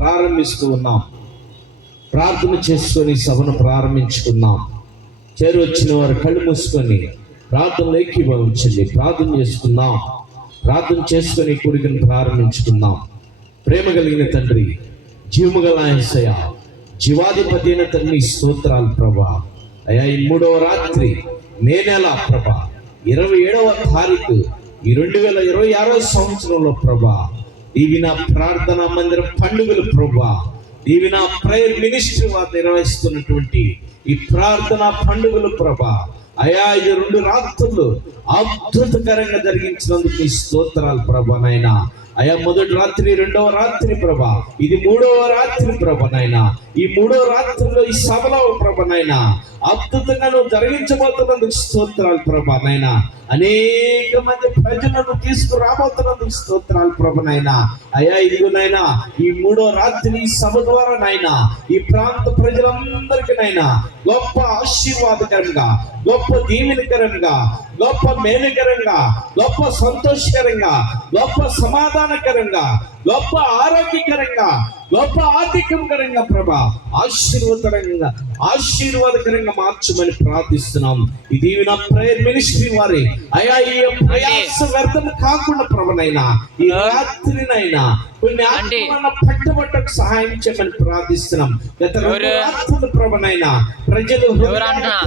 ప్రారంభిస్తూ ఉన్నాం. ప్రార్థన చేసుకొని సభను ప్రారంభించుకున్నాం. చేరొచ్చిన వారు కళ్ళు మూసుకొని ప్రార్థనలో ఏకీభవించండి. ప్రార్థన చేసుకుందాం. ప్రార్థన చేసుకొని కూడికను ప్రారంభించుకుందాం. ప్రేమ కలిగిన తండ్రి, జీవము గల యేసయ్య, జీవాధిపతి అయిన తండ్రి, స్తోత్రాలు ప్రభా. అయ్యా, ఈ 3వ రాత్రి మే నెల ప్రభా 27వ తారీఖు ఈ 2026 సంవత్సరంలో ప్రభా, ఇవి నా ప్రార్థనా మందిరం పండుగలు ప్రభా, ఇవి నా ప్రేయర్ మినిస్ట్రీ వారు నిర్వహిస్తున్నటువంటి ఈ ప్రార్థనా పండుగలు ప్రభా. అయా, ఇది 2 రాత్రులు అద్భుతకరంగా జరిగించినందుకు ఈ స్తోత్రాలు ప్రభా నాయనా. అయా, మొదటి రాత్రి, 2వ రాత్రి ప్రభా, ఇది 3వ రాత్రి ప్రభా నాయనా. ఈ 3వ రాత్రిలో ఈ సభలో ప్రభా నాయనా అద్భుతంగా నువ్వు జరిగించబోతున్నందుకు స్తోత్రాలు ప్రభా నాయనా. అనేక మంది ప్రజలను తీసుకురాబోతున్నందుకు స్తోత్రాలు ప్రభా నాయనా. అయా, ఇదిగో నాయనా, ఈ 3వ రాత్రి ఈ సభ ద్వారా నాయనా ఈ ప్రాంత ప్రజలందరికీ నాయనా గొప్ప ఆశీర్వాదకరంగా, గొప్ప దీవెనకరంగా, గొప్ప మేలుకరంగా, గొప్ప సంతోషకరంగా, గొప్ప సమాధానకరంగా, గొప్ప ఆరోగ్యకరంగా, గొప్ప ఆర్థికకరంగా ప్రభా ఆశీర్వాదకరంగా మార్చమని ప్రార్థిస్తున్నాం. ఇది నా ప్రేయర్ మినిస్ట్రీ వారి అయా ఈ ప్రయాస వ్యర్థం కాకుండా ప్రభనైనా ఈ రాత్రినైనా కొన్ని ఆత్మలను పట్టబట్టకు సహాయం చేయమని ప్రార్థిస్తున్నాం. గత 2 రాత్రులు ప్రభనైనా ప్రజలు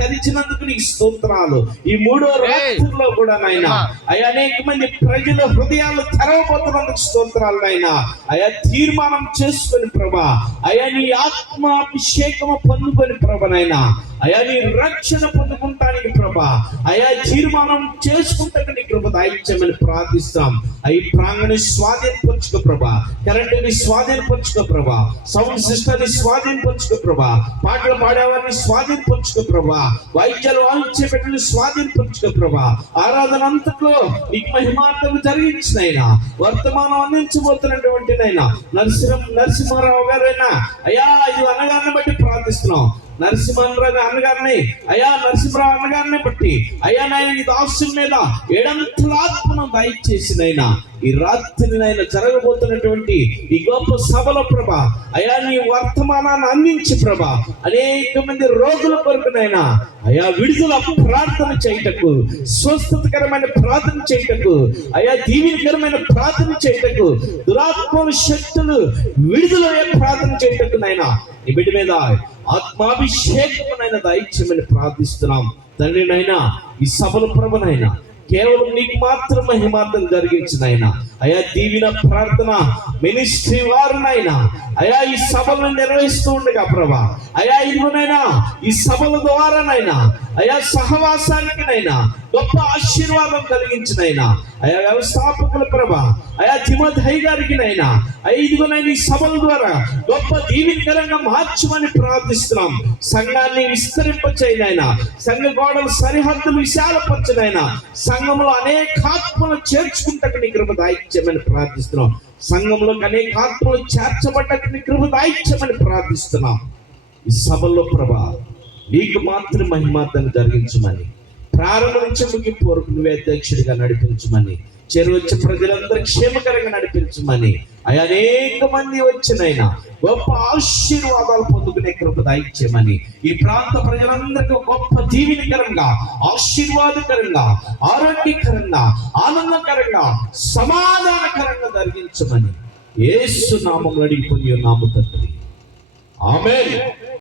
తెరిచినందుకు నీకు స్తోత్రాలు. ఈ 3వ రాత్రిలో కూడా నాయనా అయా అనేక మంది ప్రజల హృదయాలు తెరవబోతున్నందుకు స్తోత్రాలు నాయనా. అయా, తీర్మానం చేసుకొని ప్రభా, అయా నీ ఆత్మాభిషేకము పొందుకొని ప్రభనైనా, అయా నీ రక్షణ పొందుకుంటానికి ప్రభా, అయా తీర్మానం చేసుకుంటానికి నీ కృప దయచేయమని ప్రార్థిస్తాం. అయి ప్రాంగణి స్వాధీనపరచుకో ప్రభా, కరెంటుని స్వాధీనపరచుకో ప్రభా, సౌండ్ సిస్టర్ని స్వాధీనపరచుకో ప్రభా, పాటలు పాడేవారిని స్వాధీనపరచుకో ప్రభా, వాయిద్యాలు వాయించే బిడ్డలు స్వాధీనపరచుకో ప్రభా. ఆరాధన అంతట్లో నీకు మహిమార్థం జరిగించినైనా వర్తమానం అందించబోతున్నటువంటి నైనా నరసింహారావు గారైనా అయ్యా ఇది అనగారిని బట్టి ప్రార్థిస్తున్నాం. నరసింహారావు అన్నగారిని అయ్యా నరసింహరావు అన్నగారిని బట్టి అయ్యా నాయన ఈ దాసుల మీద 7 అంతల ఆత్మను దయచేసినైనా ఈ రాత్రి నాయన జరగబోతున్నటువంటి ఈ గొప్ప సభలో ప్రభా, అయా నీ వర్తమానాన్ని అందించి ప్రభా అనేక మంది రోగుల కొరకునైనా అయా విడుదల ప్రార్థన చేయటకు, స్వస్థతకరమైన ప్రార్థన చేయటకు, అయా దీవెనకరమైన ప్రార్థన చేయటకు, దురాత్మ శక్తులు విడుదలయ్యే ప్రార్థన చేయటకు నైనా నీ బిడ్డ మీద ఆత్మాభిషేకమునైనా దయచేయమని ప్రార్థిస్తున్నాం తండ్రి. నైనా ఈ సభల ప్రభునైనా కేవలం నీకు మాత్రం మహిమార్థం జరిగించినైనా అయా దీవెన ప్రార్థన మినిస్ట్రీ వారునైనా అయా ఈ సభలను నిర్వహిస్తూ ఉండగా ప్రభా, అయా ఇదిగోనైనా ఈ సభల ద్వారానైనా అయా సహవాసానికి నైనా గొప్ప ఆశీర్వాదం కలిగించినైనా అయా వ్యవస్థాపకుల ప్రభా, అయా తిమోథై గారికి నైనా అయా ఇదిగోనైనా ఈ సభల ద్వారా గొప్ప దీవెనకరంగా మార్చమని ప్రార్థిస్తున్నాం. సంఘాన్ని విస్తరింపచేయనైనా, సంఘ గోడలు సరిహద్దులు విశాలపరచనైనా, సంఘంలో అనేక ఆత్మలు చేర్చుకుంటకు నీ కృప దయచేయమని ప్రార్థిస్తున్నాం. సంఘంలోకి అనేక ఆత్మలు చేర్చబడ్డకు నీ కృప దయచేయమని ప్రార్థిస్తున్నాం. ఈ సభల్లో ప్రభా నీకు మాత్రం మహిమార్థాన్ని జరిగించమని, ప్రారంభం నుంచి ముగింపు వరకు నువ్వే అధ్యక్షుడిగా నడిపించమని, చేరువచ్చే ప్రజలందరూ క్షేమకరంగా నడిపించమని, అనేక మంది వచ్చినైనా గొప్ప ఆశీర్వాదాలు పొందుకునే కృప దయచేయమని, ఈ ప్రాంత ప్రజలందరికీ గొప్ప దీవెనకరంగా, ఆశీర్వాదకరంగా, ఆరోగ్యకరంగా, ఆనందకరంగా, సమాధానకరంగా జరిగించమని యేసు నామములో అడిగి పొంది ఉన్నాము తండ్రి. ఆమేన్.